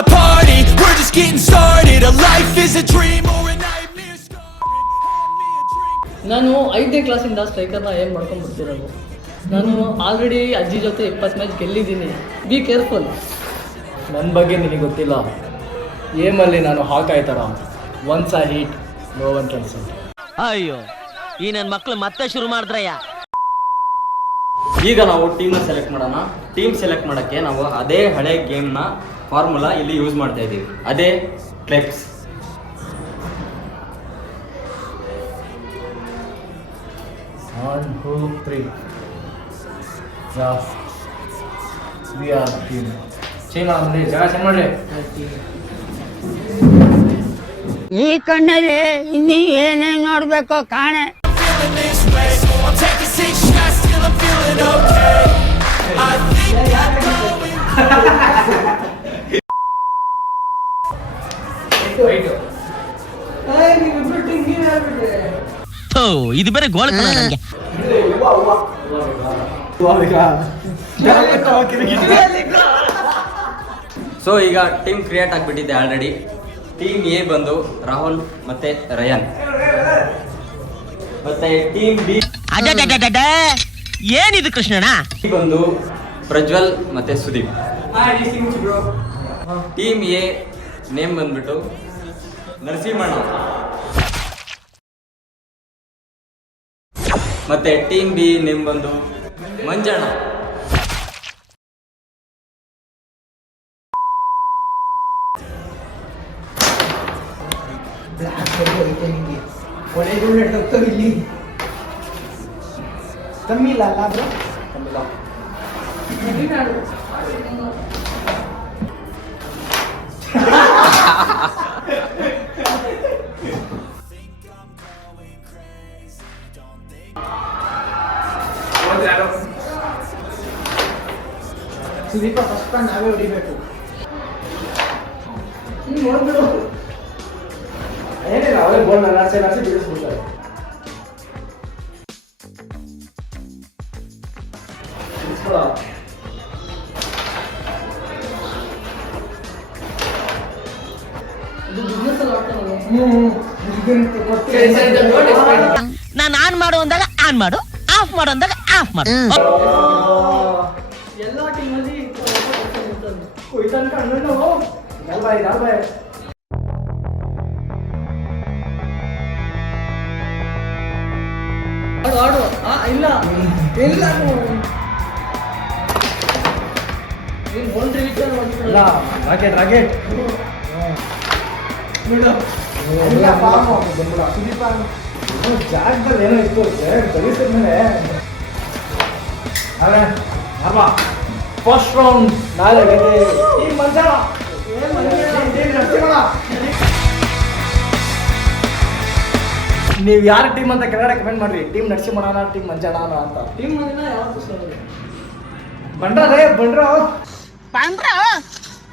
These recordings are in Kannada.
my party. We're just getting started. A life is a dream or a nightmare scarring. Hand me a drink. ನಾನು 5ನೇ ಕ್ಲಾಸಿಂದ ಸ್ಟ್ರೈಕರ್ನ ಏನು ಮಾಡ್ಕೊಂಡ್ಬಿಡ್ತಿರೋದು. ನಾನು ಆಲ್ರೆಡಿ ಅಜ್ಜಿ ಜೊತೆ 20 ಮ್ಯಾಚ್ ಗೆಲ್ಲಿದ್ದೀನಿ. Be careful. ನನ್ನ ಬಗ್ಗೆ ನಿನಗೆ ಗೊತ್ತಿಲ್ಲ. ಏಮಲ್ಲಿ ನಾನು ಹಾಕಾಯ್ ಥರ once I hit no one can set. ಅಯ್ಯೋ ಈ ನನ್ನ ಮಕ್ಳು ಮತ್ತೆ ಶುರು ಮಾಡಿದ್ರಯ್ಯ. ಈಗ ನಾವು ಟೀಮ್ನ ಸೆಲೆಕ್ಟ್ ಮಾಡೋಣ. ಟೀಮ್ ಸೆಲೆಕ್ಟ್ ಮಾಡೋಕ್ಕೆ ನಾವು ಅದೇ ಹಳೆ ಗೇಮ್ನ ಫಾರ್ಮುಲಾ ಇಲ್ಲಿ ಯೂಸ್ ಮಾಡ್ತಾ ಇದ್ದೀವಿ. ಅದೇ ಕ್ಲೆಪ್ಸ್. One, 2, 3. We are team. Change ಮಾಡಿ ಜಾಗ ಚೇಂಜ್ ಮಾಡ್ರಿ. ಈ ಕಣ್ಣಲ್ಲಿ ಇನ್ನೀ ಏನೇನು ನೋಡ್ಬೇಕೋ ಕಾಣೆ. Feeling this way. I'm taking 6 shots till I'm feeling okay. I think I'm going. ಇದು ಬೇರೆ ಗೋಳ ನನಗೆ. ಸೊ ಈಗ ಟೀಮ್ ಕ್ರಿಯೇಟ್ ಆಗಿಬಿಟ್ಟಿದೆ ಆಲ್ರೆಡಿ. ಟೀಮ್ ಎ ಬಂದು ರಾಹುಲ್ ಮತ್ತೆ ರಯಾನ್, ಮತ್ತೆ ಟೀಮ್ ಬಿ ಏನಿದು ಕೃಷ್ಣಣ್ಣ ಬಂದು ಪ್ರಜ್ವಲ್ ಮತ್ತೆ ಸುದೀಪ್. ಟೀಮ್ ಎ ನೇಮ್ ಬಂದ್ಬಿಟ್ಟು ನರಸಿಂಹಣ್ಣ, ಮತ್ತೆ ಟೀಮ್ ಬಿ ನೇಮ್ ಬಂದು ಮಂಜಣ್ಣ. ಕಮ್ಮಿಲ್ಲ ಬ್ರೋ, ಸುದೀಪ ಫಸ್ಟ್ ನಾವೇ ಹೊಡಿಬೇಕು. ನೋಡ್ಬಿಡು ಏನಿಲ್ಲ, ಅವರೇ ಬೋಲ್ ನಾಚೆ ಬಿಡಿಸ್ಬಿಡ್ತಾರೆ. ನಾನು ಆನ್ ಮಾಡು ಅಂದಾಗ ಆನ್ ಮಾಡು, ಆಫ್ ಮಾಡು ಅಂದಾಗ ಆಫ್ ಮಾಡು. ಎಲ್ಲ ಟೀಮಲ್ಲಿ ಆಡು. ಇಲ್ಲ ಇಲ್ಲ ರಾಕೆಟ್ ರಾಕೆಟ್ ಸುದೀಪ ಜಾಗದಲ್ಲಿ ಏನೋ ಇತ್ತು ತೆಗಿಸಿದ್ಮೇಲೆ ಫಸ್ಟ್ ರೌಂಡ್ ನಾಳೆ ನೀವು ಯಾರ ಟೀಮ್ ಅಂತ ಕೆಳಗಡೆ ಕಮೆಂಟ್ ಮಾಡ್ರಿ. ಟೀಮ್ ನರಸಿಂಹಣ್ಣ, ಟೀಮ್ ಮಂಜಣ್ಣ ಅಂತ. ಟೀಮ್ ಯಾವತ್ತು ಸರ್ ಬಂಡ್ರೇ ಬಂಡ್ರ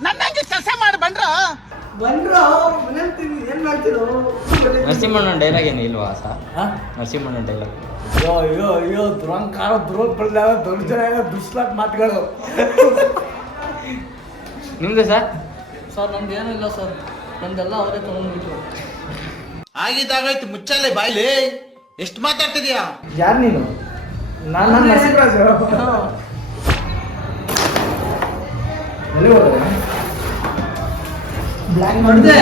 ನನ್ನಂಗೆ ಕೆಲಸ ಮಾಡಿ ಬಂದ್ರು ಏನ್ ಮಾಡ್ತಿರೋ? ನರಸಿಂಹಣ್ಣ ಡೈಲಾಗ್ ಏನು ಇಲ್ವಾ ಸರ್? ನರಸಿಂಹಣ್ಣ ಡೈಲಾಗ್ ಅಯ್ಯೋ ಅಯ್ಯೋ ಅಯ್ಯೋ ದುರಂಕಾರ ದುರೋಪಲ್ದಾಗ ದೊಡ್ಡ ಜನ ದುಸ್ಲಾಟ್ ಮಾತುಗಳು. ನಿಮ್ದು ಸರ್? ಸರ್ ನಮ್ದು ಏನಿಲ್ಲ ಸರ್, ನಮ್ದೆಲ್ಲ ಅವರೇ ತಗೊಂಡ್ಬಿಟ್ರು. ಆಗಿದ್ದಾಗಾಯ್ತು, ಮುಚ್ಚಲ್ಲೇ ಬಾಯ್ಲಿ. ಎಷ್ಟು ಮಾತಾಡ್ತಿದ್ಯಾ? ಯಾರು ನೀನು? ನಾನು ನರಸಿಂಹರಾಜು. ಎಲ್ಲಿ ಹೋದ್ರೆ ಬ್ಲ್ಯಾಕ್ ಮಾಡಿದೆ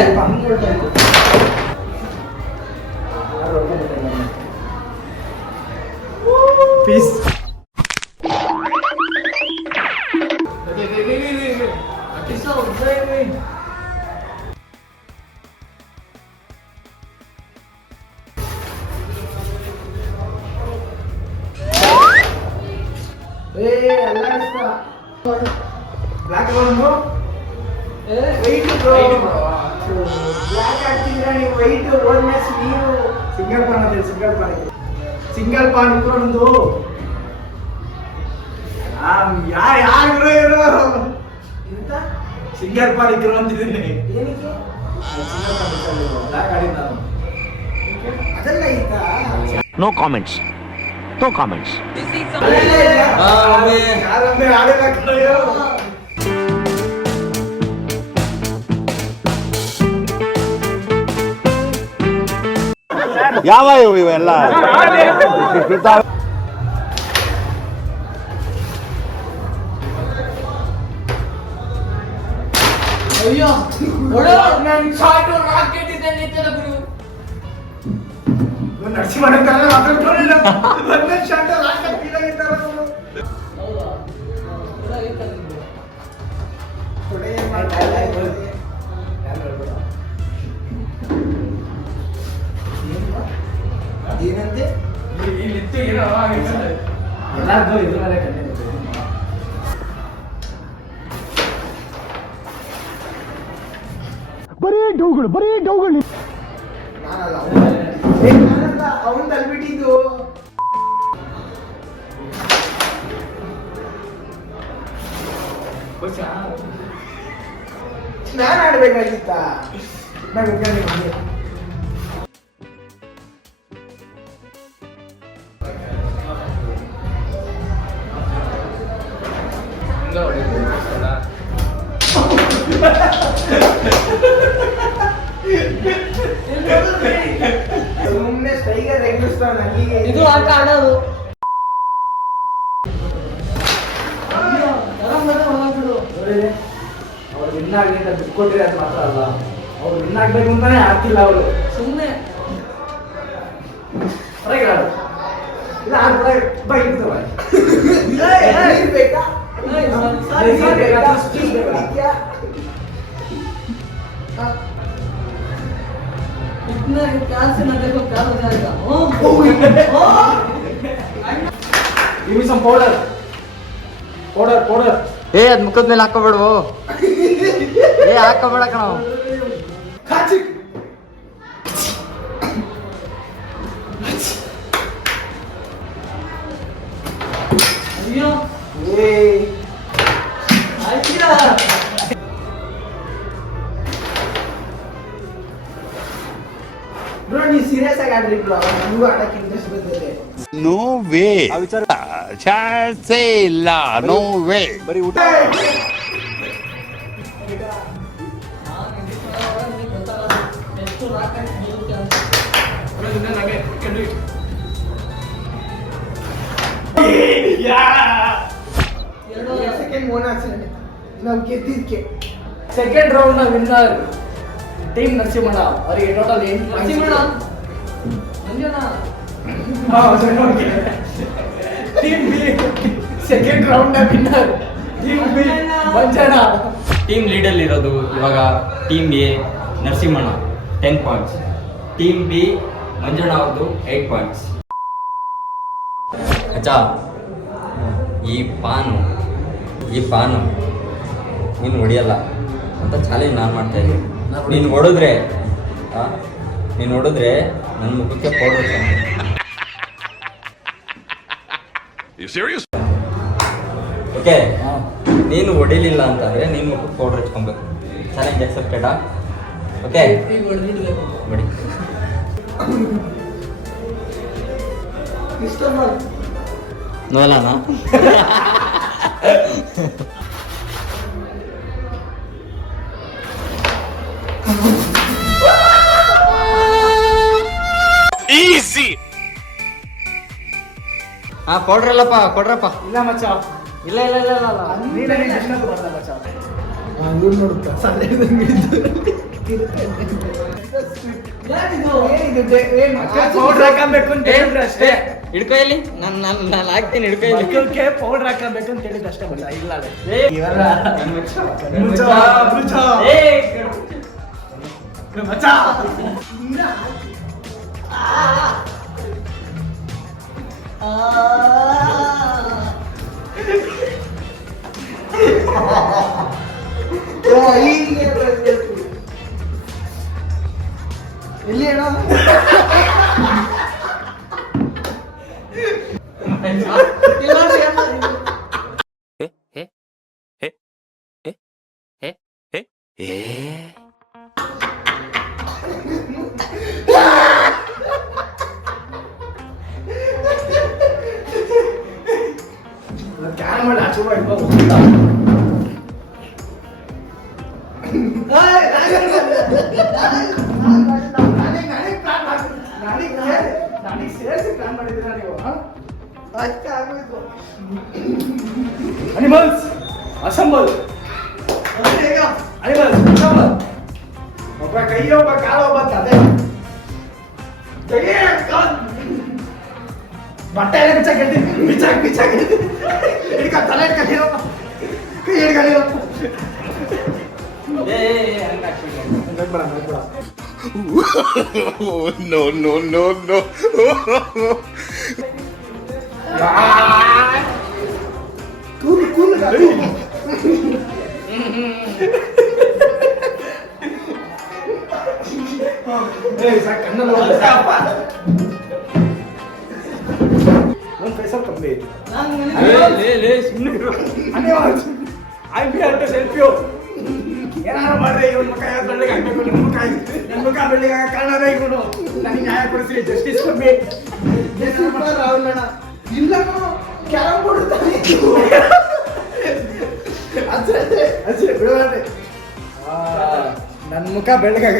ಪೀಸ್. ಬ್ಲ್ಯಾಕ್ ಒಂದು ವೈಟ್ ಬ್ರೋ, ಬ್ಲ್ಯಾಕ್ ಹಾಕ್ತಿದ್ರ ನೀವು, ವೈಟ್ ಓನ್ ಮ್ಯಾಚ್ ನೀವು. ಸಿಂಗಲ್ ಪಾನ್ ಅದೇ, ಸಿಂಗಲ್ ಪಾನ್ ಇಟ್ಕೊಂಡು ಯಾರು ಇರೋ ಇಂತ ಸಿಂಗಲ್ ಪಾನ್ ಇದ್ರು ಅಂತಿದ್ದೀನಿ. ಏನಕ್ಕೆ ಬ್ಲ್ಯಾಕ್ ಆಡಿದ ಅದೆಲ್ಲ ಇತ್ತಾ? No comments, no comments. ಯಾರೊಮ್ಮೆ ಆಡಿದ ಯಾವ ಇವೆಲ್ಲ ಅಯ್ಯೋ ಎಲ್ಲಾರ್ದು ಇದ್ರ ಮೇಲೆ ಕಣ್ಣು ಇರುತ್ತೆ. ಅವನ್ ತಲ್ಬಿಟ್ಟಿದ್ದು ನಾನು ಆಡ್ಬೇಕಾಗಿತ್ತ ಸುಮ್ಮನೆ ಸ್ಟ್ರೈಕರ್ ಎಗ್ಗಿಸ್ತಾವ ನನಗೆ ಇದು ಆಟ ಆಡೋದು. ಅವ್ರು ವಿನ್ ಆಗ್ಲಿ ಅಂತ ದುಡ್ಡು ಕೊಟ್ಟಿರಿ ಅದು ಮಾತ್ರ ಅಲ್ಲ, ಅವ್ರು ವಿನ್ ಆಗ್ಬೇಕು ಅಂತಾನೆ ಆಗ್ತಿಲ್ಲ ಅವರು. ಸುಮ್ಮನೆ ಹೊರಗೆ ಆಡು. ಇಲ್ಲ ಆಡ್ ಹೊರಗೆ ಬಾ ಇರ್ತವ. ಬೇಕಾ इतना प्यार से ना देखो क्या हो जाएगा. Give me some powder. Powder. ಏ ಅದ್ ಮುಖದ ಮೇಲೆ ಹಾಕೋಬೇಡು. ಏ ಹಾಕೋಬೇಡ ಕಣ. ಅಯ್ಯೋ ಆಯ್ತಾ ಬ್ರೋ ನೀ ಸೀರಿಯಸ್ ಆಗಿ ಆಡ್ರಿ ಬ್ರೋ ನನಗೂ ಆಡಕ್ಕೆ ಇಂಟ್ರೆಸ್ಟ್ ಬಂದಿದೆ ನೋ ವೇ ಚಾನ್ಸೇ ಇಲ್ಲ, ನೋ ವೇ. ಬರೀ ಊಟ ಎಷ್ಟು ರಾಕಾಗಿ ಬೀಳುತ್ತೆ ಅಂತ. ಸೆಕೆಂಡ್ ಮೋನ್ ಆಕ್ಸಿಡೆಂಟ್ ನಾವು ಗೆದ್ದಿದ್ಕೆ ಸೆಕೆಂಡ್ ರೌಂಡ್ ನ ವಿನ್ನರ್ ಟೀಮ್ ನರಸಿಂಹಣ್ಣ. ಅವರಿಗೆ ಟೋಟಲ್ 8 ನರಸಿಂಹಣ್ಣ ಮಂಜಣ್ಣ ಟೀಮ್ ಬಿ ಸೆಕೆಂಡ್ ರೌಂಡ್ ನ ವಿನ್ನರ್ ಟೀಮ್ ಬಿ ಮಂಜಣ್ಣ. ಟೀಮ್ ಲೀಡಲ್ಲಿ ಇರೋದು ಇವಾಗ ಟೀಮ್ ಎ ನರಸಿಂಹಣ್ಣ 10 ಪಾಯಿಂಟ್ಸ್, ಟೀಮ್ ಬಿ ಮಂಜಣ್ಣ ಅವ್ರದ್ದು 8 ಪಾಯಿಂಟ್ಸ್. ಅಚ್ಚ ಈ ಪಾನು ನೀನು ಹೊಡಿಯಲ್ಲ ಅಂತ ಚಾಲೆಂಜ್ ನಾನು ಮಾಡ್ತಾ ಇದ್ದೀನಿ. ನೀನು ಹೊಡೆದ್ರೆ ನನ್ನ ಮುಖಕ್ಕೆ ಪೌಡರ್ ಓಕೆ. ನೀನು ಹೊಡಿಲಿಲ್ಲ ಅಂತಂದ್ರೆ ನೀನು ಮುಖಕ್ಕೆ ಪೌಡರ್ ಹಚ್ಕೊಬೇಕು. ಚಾಲೆಂಜ್ ಅಕ್ಸೆಪ್ಟೆಡಾ? ಓಕೆ ಈಗ ಹೊಡೆದಿಡ್ಬೇಕು. ಬಿಡಿ. ಇಷ್ಟ ಮಾಡಿ ನೋಲಾನ ಈಸಿ. ಹಾ ಪೌಡ್ರಲ್ಲಪ್ಪ ಕೊಡ್ರಪ್ಪ. ಇಲ್ಲ ಮಚ್ಚ, ಇಲ್ಲ ನೀನೇ ಕೃಷ್ಣಕ್ಕೆ ಬರ್ತಾ ಮಚ್ಚ. ಇವ್ರು ನೋಡುತ್ತಾ ಪೌಡರ್ ಹಾಕಬೇಕು ಅಂತ ಹೇಳಿದ್ರೆ ಅಷ್ಟೇ. ಹಿಡ್ಕೊ ಇಲ್ಲಿ, ನಾನು ಹಾಕ್ತೀನಿ. ಹಿಡ್ಕೊ ಇಲ್ಲಿ. ಮಕ್ಕಳಿಗೆ ಪೌಡರ್ ಹಾಕಬೇಕು ಅಂತ ಹೇಳಿದ್ರೆ ಅಷ್ಟೇ ಮಚ್ಚ. ಇಲ್ಲ ಅದೇ ಇವೆಲ್ಲ ಮಚ್ಚ. ಎಲ್ಲಿ ಹೇಳೋ ಕ್ಯಾನ್ ಮಾಡಿ ಆಚೆ ಮಾಡಿ ನಾನೇ ಪ್ಲಾನ್ ಸೇರಿಸಿ ಪ್ಲಾನ್ ಮಾಡಿದ್ದೀರಾ ನೀವು ಅಷ್ಟೇ ಆಗೋಯ್ತು. Animals assemble. ಬೇಗ ಅನಿಮಲ್ಸ್ ಅಸೆಂಬಲ್. ಒಬ್ಬ ಕೈ ಒಬ್ಬ ಕಾಲು ಒಬ್ಬ ತಲೆ ಬಟ್ಟೆ ಎಲ್ಲ ಬಿಚ್ಚಾಕಿ ಹಿಡ್ಕ ತಲೆ ಹಿಡ್ಕೊಂಡಿರೋ ಕೈ ಹಿಡ್ಕೊಂಡಿರೋ ನಗ್ಬೇಡ No, no, no, no. ಕೂಲು ಒಂದು ಪೈಸಾ ಕಮ್ಮಿ ಆಯ್ತು. ಏನಾರು ಮಾಡ್ರಿ ಇವನ್ ಮುಖ ಬೆಳ್ಳಿಗೆ ಹಾಕ್ಬೇಕು, ನಿಮ್ಮ ಮುಖ ಬೆಳ್ಳಿಗೆ ಕಾರಣ ಇವನು ನನಗೆ ನ್ಯಾಯ ಕೊಡಿಸಿ. ಜಸ್ಟಿಸ್ ಕಮ್ಮಿ ರಾಹುಲ್ ಅಣ್ಣ ಇಲ್ಲ ಕ್ಯಾರಂ ಬೋರ್ಡ್ ಅಜ್ಜೆ ಬಿಡಬೇಡ್ರಿ. ನನ್ನ ಮುಖ ಬೆಳ್ಳಗಾಗ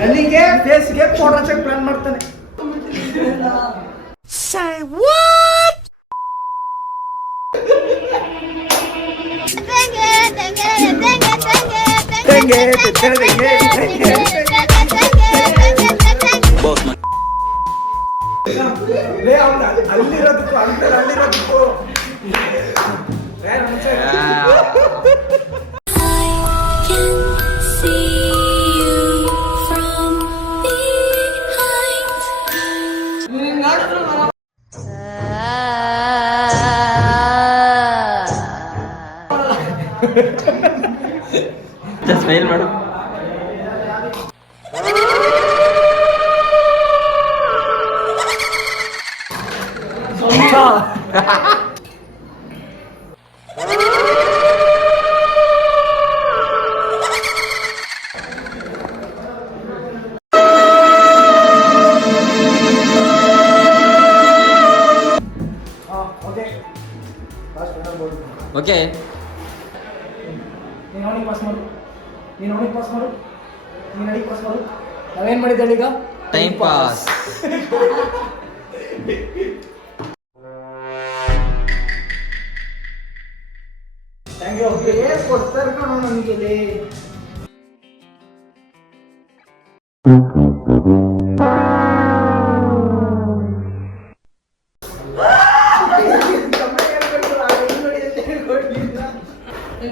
ನನಗೆ ಫೇಸ್ಗೆ ಫೋಟೋ ಚೆಕ್ ಪ್ಲಾನ್ ಮಾಡ್ತಾನೆ. ಅಲ್ಲಿರೋದಕ್ಕೂ ಅಲ್ಲಿರೋದಕ್ಕೂ ಸ್ಮೈಲ್ ಮಾಡು. ಓಕೆ, ನೀನು ಅವನಿಗೆ ಪಾಸ್ ಮಾಡು, ನೀನು ಅವನಿಗೆ ಪಾಸ್ ಮಾಡು, ನೀನು ಅಡಿಗೆ ಪಾಸ್ ಮಾಡು. ನಾವೇನು ಮಾಡಿದ್ದೇವೆ ಈಗ? Time pass. Thank you. ಕೊಡ್ತಾರೆ ಕಣೋ ನನಗೆ.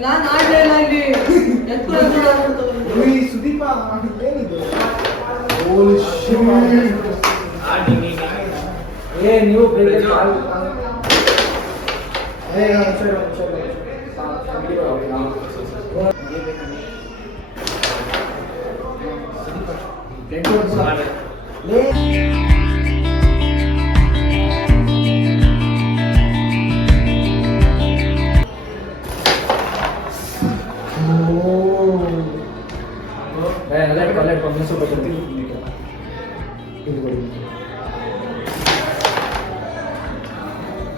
ನಾನು ಆಡ್ಲಿಲ್ಲ ಇಲ್ಲಿ ಸುದೀಪ ಏನಿದು?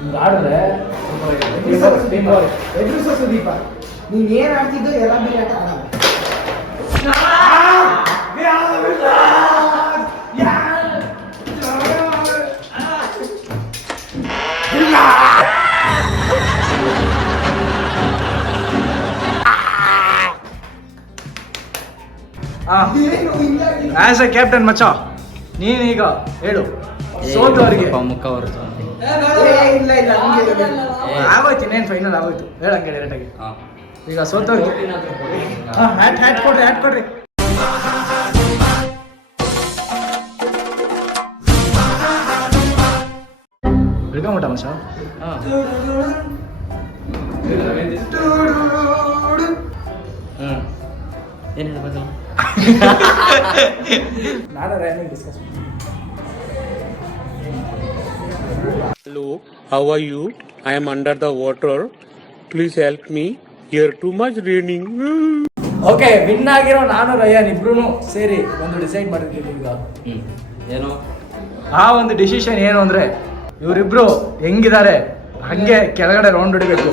ನೀವು ಆಡಿದ್ರೆ ಎದುರಿಸೋ ಸುದೀಪ, ನೀನ್ ಏನ್ ಆಡ್ತಿದ್ದೋ ಎಲ್ಲ ಬೇರೆ ಆಟ ಆಡಲ್ಲ. ಆಸ್ ಎ ಕ್ಯಾಪ್ಟನ್ ಮಚ್ಚ, ನೀನೀಗ ಹೇಳು ಸೋತವರಿಗೆ. ಮುಖ ಹೊರತು ಇಲ್ಲ ಇಲ್ಲ ಆಗೋಯ್ತು, ಇನ್ನೇನು ಫೈನಲ್ ಆಗೋಯ್ತು. ಹೇಳಂಗೆ ಡೈರೆಕ್ಟಾಗಿ ಈಗ ಸೋತವ್ರಿಗೆ ಹ್ಯಾಟ್ ಕೊಡ್ರಿ, ಹ್ಯಾಟ್ ಕೊಡ್ರಿ. ಹಿಡ್ಕೊಂಬಿಟ್ಟ ಮಚ್ಚ. ಏನು ಹೇಳ್ಬೇಕಲ್ಲ. ನಾನು ರೈನಿಗೆ discuss. Hello, how are you? I am under the water. Please help me. Here too much raining. Okay, win ಆಗಿರೋ ನಾನು ರಯ್ಯಾನ್ ಇಬ್ರು ಸೇರಿ ಒಂದು ಡಿಸೈಡ್ ಮಾಡಿರ್ತೀವಿ ಈಗ. ಏನು ಆ ಒಂದು ಡಿಸಿಷನ್ ಏನು ಅಂದ್ರೆ ಇವರಿಬ್ರು ಹೆಂಗಿದ್ದಾರೆ ಹಂಗೆ ಕೆಳಗಡೆ ರೌಂಡ್ ಹೊಡಿಬೇಕು.